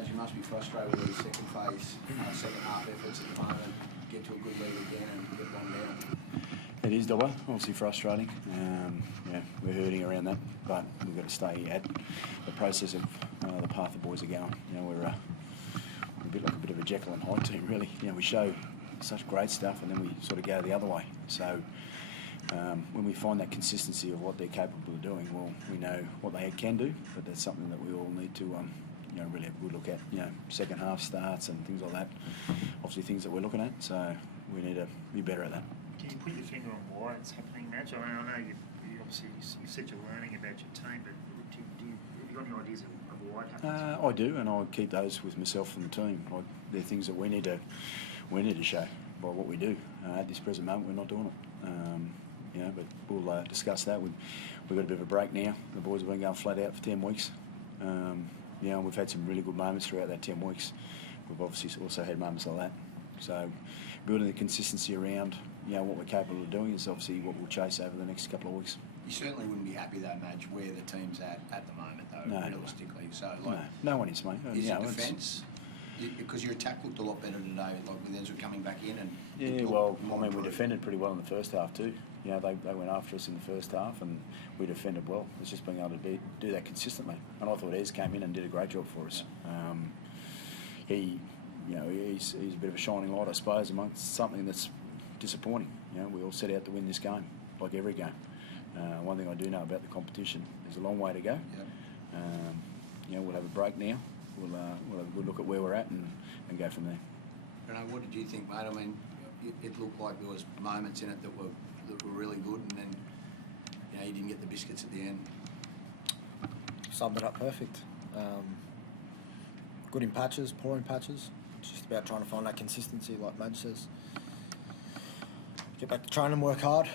Madge, you must be frustrated with these second phase, second half efforts at the moment. Get to a good lead again and get one down. It is, Dobber. Obviously frustrating. We're hurting around that, but we've got to stay at the process of the path the boys are going. We're a bit like a bit of a Jekyll and Hyde team, really. We show such great stuff, and then we sort of go the other way. So when we find that consistency of what they're capable of doing, well, we know what they can do, but that's something that we all need to really have a good look at. Second half starts and things like that. Obviously things that we're looking at, so we need to be better at that. Can you put your finger on why it's happening, Madge? I know you obviously you said you're learning about your team, but have you got any ideas of why it happens? I do, and I'll keep those with myself and the team. They're things that we need to show by what we do. At this present moment, we're not doing it. But we'll discuss that. We've got a bit of a break now. The boys have been going flat out for 10 weeks. We've had some really good moments throughout that 10 weeks. We've obviously also had moments like that. So building the consistency around what we're capable of doing is obviously what we'll chase over the next couple of weeks. You certainly wouldn't be happy though, Madge, where the team's at the moment though, realistically. So no one is, mate. Is it defence? Because your attack looked a lot better today, like with Ezra coming back in and we defended pretty well in the first half too. They went after us in the first half and we defended well. It's just being able to do that consistently. And I thought Ez came in and did a great job for us. He's a bit of a shining light, I suppose, amongst something that's disappointing. We all set out to win this game, like every game. One thing I do know about the competition, there's a long way to go. Yep. We'll have a break now. We'll have a good look at where we're at and go from there. Reynolds, what did you think, mate? I mean, it looked like there was moments in it that were really good, and then you didn't get the biscuits at the end. Summed it up perfect. Good in patches, poor in patches. It's just about trying to find that consistency, like Madge says. Get back to training and work hard.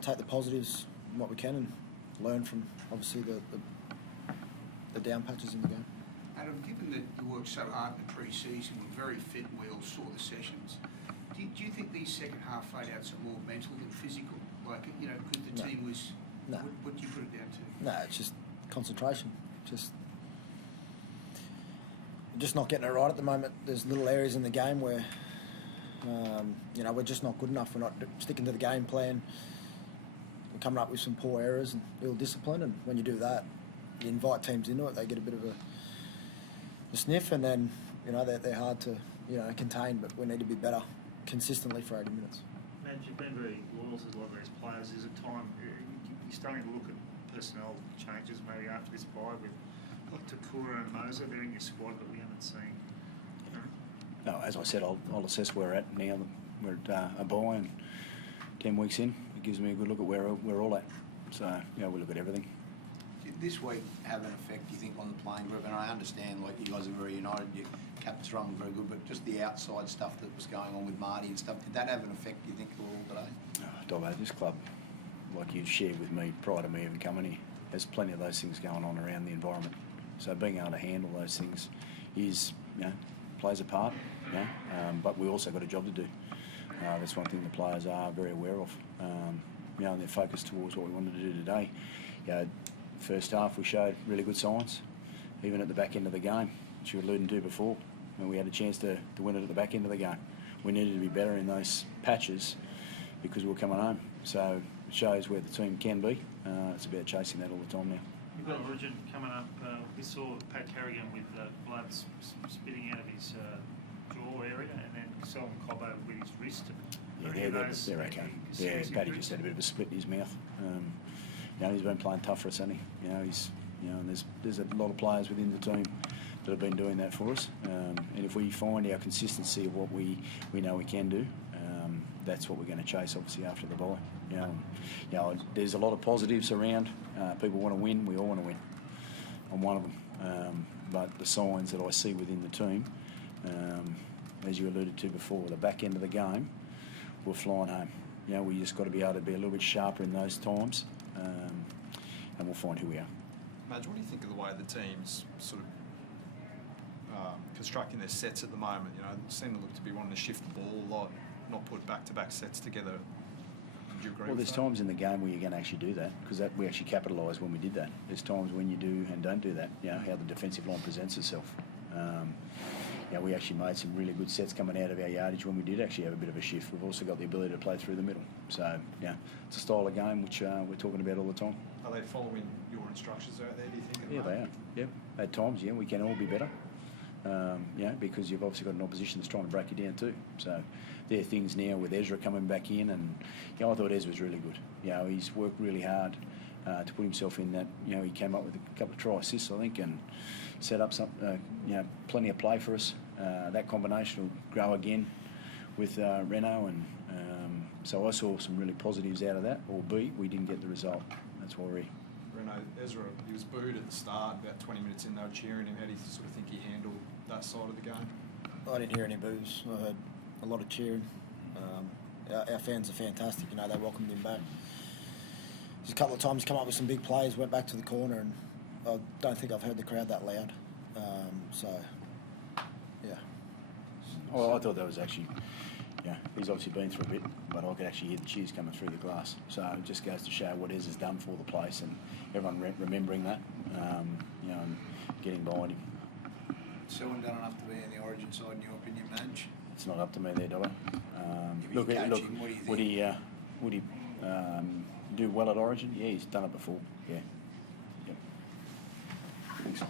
Take the positives in what we can and learn from, obviously, the down patches in the game. Adam, given that you worked so hard in the pre-season, were very fit, we all saw the sessions, do you think these second half fade-outs are more mental than physical? Like, because the team was... No. What do you put it down to? No, it's just concentration. Just not getting it right at the moment. There's little areas in the game where, we're just not good enough. We're not sticking to the game plan. We're coming up with some poor errors and ill discipline, and when you do that, you invite teams into it, they get a bit of a sniff, and then, they're hard to, contain, but we need to be better consistently for 80 minutes. Madge, you've been very loyal to a lot of these players. Is it time, you're starting to look at personnel changes maybe after this bye with like Takura and Moser, they're in your squad that we haven't seen? No, as I said, I'll assess where we're at now. We're at a bye and 10 weeks in. It gives me a good look at where we're all at. So, we look at everything. Did this week have an effect, do you think, on the playing group? And I understand, like, you guys are very united, your captain's run was very good, but just the outside stuff that was going on with Marty and stuff, did that have an effect, do you think, at all today? Dobbo, this club, like you shared with me prior to me even coming here, there's plenty of those things going on around the environment. So being able to handle those things plays a part, but we also got a job to do. That's one thing the players are very aware of, and they're focused towards what we wanted to do today. First half we showed really good signs, even at the back end of the game, which you were alluding to before, when we had a chance to win it at the back end of the game. We needed to be better in those patches because we were coming home. So it shows where the team can be. It's about chasing that all the time now. You've got Origin coming up. We saw Pat Carrigan with blood spitting out of his jaw area, and then Selwyn Cobbo with his wrist. Yeah, they're okay. Yeah, Paddy just had a bit of a split in his mouth. He's been playing tough for us, hasn't he? And there's a lot of players within the team that have been doing that for us. And if we find our consistency of what we know we can do, that's what we're going to chase, obviously, after the bye. There's a lot of positives around. People want to win. We all want to win. I'm one of them. But the signs that I see within the team, as you alluded to before, the back end of the game, we're flying home. We just got to be able to be a little bit sharper in those times, and we'll find who we are. Madge, what do you think of the way the team's sort of constructing their sets at the moment? Seem to look to be wanting to shift the ball a lot, not put back-to-back sets together. Would you agree Well, with there's that? times in the game where you're going to actually do that, because we actually capitalised when we did that. There's times when you do and don't do that, how the defensive line presents itself. We actually made some really good sets coming out of our yardage when we did actually have a bit of a shift. We've also got the ability to play through the middle. So, it's a style of game which we're talking about all the time. Are they following your instructions out there, do you think? at the Yeah, they moment? are. Yeah, at times, we can all be better. Because you've obviously got an opposition that's trying to break you down too. So there are things now with Ezra coming back in, and I thought Ezra was really good. He's worked really hard to put himself in that. He came up with a couple of try assists, I think, and set up some, plenty of play for us. That combination will grow again with Renault, and so I saw some really positives out of that. Albeit we didn't get the result. That's worry. Renault, Ezra, he was booed at the start, about 20 minutes in, they were cheering him. How do you sort of think he handled that side of the game? I didn't hear any boos. I heard a lot of cheering. Our fans are fantastic. They welcomed him back. Just a couple of times come up with some big plays, went back to the corner, and I don't think I've heard the crowd that loud. Well, I thought that was actually, he's obviously been through a bit, but I could actually hear the cheers coming through the glass. So it just goes to show what Ezra's done for the place, and everyone remembering that, and getting behind him. Selwyn done enough to be in the Origin side, in your opinion, Madge? It's not up to me there, Dobbo. If you coach him, what do you think? Would he do well at Origin? Yeah, he's done it before. Yeah. Yep. I think so.